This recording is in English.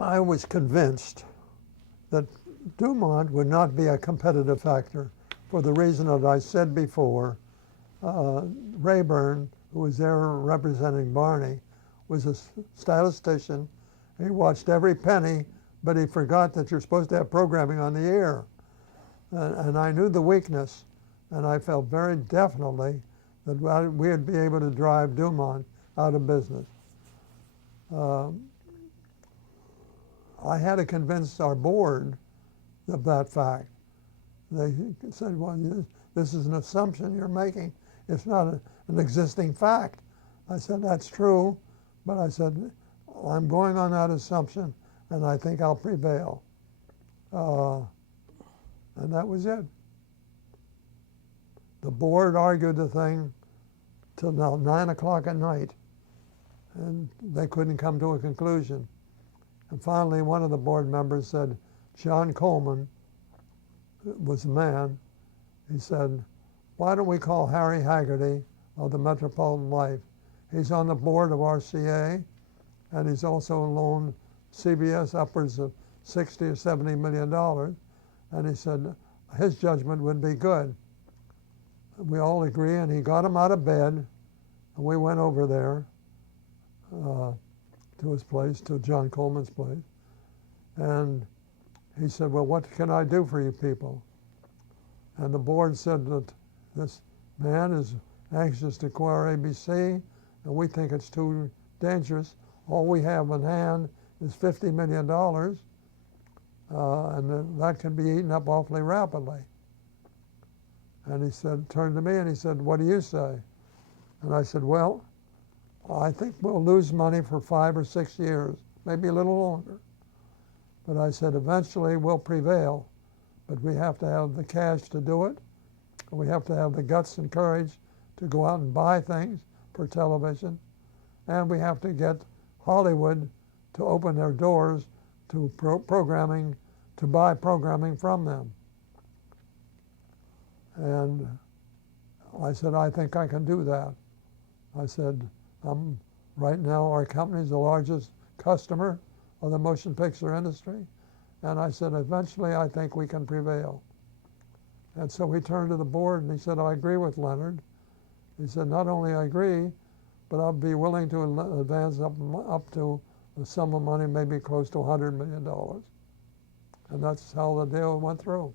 I was convinced that Dumont would not be a competitive factor for the reason that I said before. Rayburn, who was there representing Barney, was a statistician. He watched every penny, but he forgot that you're supposed to have programming on the air. And I knew the weakness, and I felt very definitely that we'd be able to drive Dumont out of business. I had to convince our board of that fact. They said, well, this is an assumption you're making. It's not an existing fact. I said, that's true, but I said, I'm going on that assumption, and I think I'll prevail. And that was it. The board argued the thing till now 9 o'clock at night, and they couldn't come to a conclusion. And finally, one of the board members said, John Coleman was a man, he said, why don't we call Harry Haggerty of the Metropolitan Life? He's on the board of RCA, and he's also loaned CBS upwards of $60 or $70 million. And he said his judgment would be good. We all agree, and he got him out of bed, and we went over there to his place, to John Coleman's place. And he said, well, what can I do for you people? And the board said that this man is anxious to acquire ABC, and we think it's too dangerous. All we have in hand is $50 million, and that can be eaten up awfully rapidly. And he said, turned to me and he said, what do you say? And I said, well, I think we'll lose money for 5 or 6 years, maybe a little longer. But I said, eventually we'll prevail, but we have to have the cash to do it. We have to have the guts and courage to go out and buy things for television. And we have to get Hollywood to open their doors to programming, to buy programming from them. And I said, I think I can do that. I said, right now our company is the largest customer of the motion picture industry. And I said, eventually I think we can prevail. And so he turned to the board and he said, I agree with Leonard. He said, not only I agree, but I'll be willing to advance up to a sum of money maybe close to $100 million. And that's how the deal went through.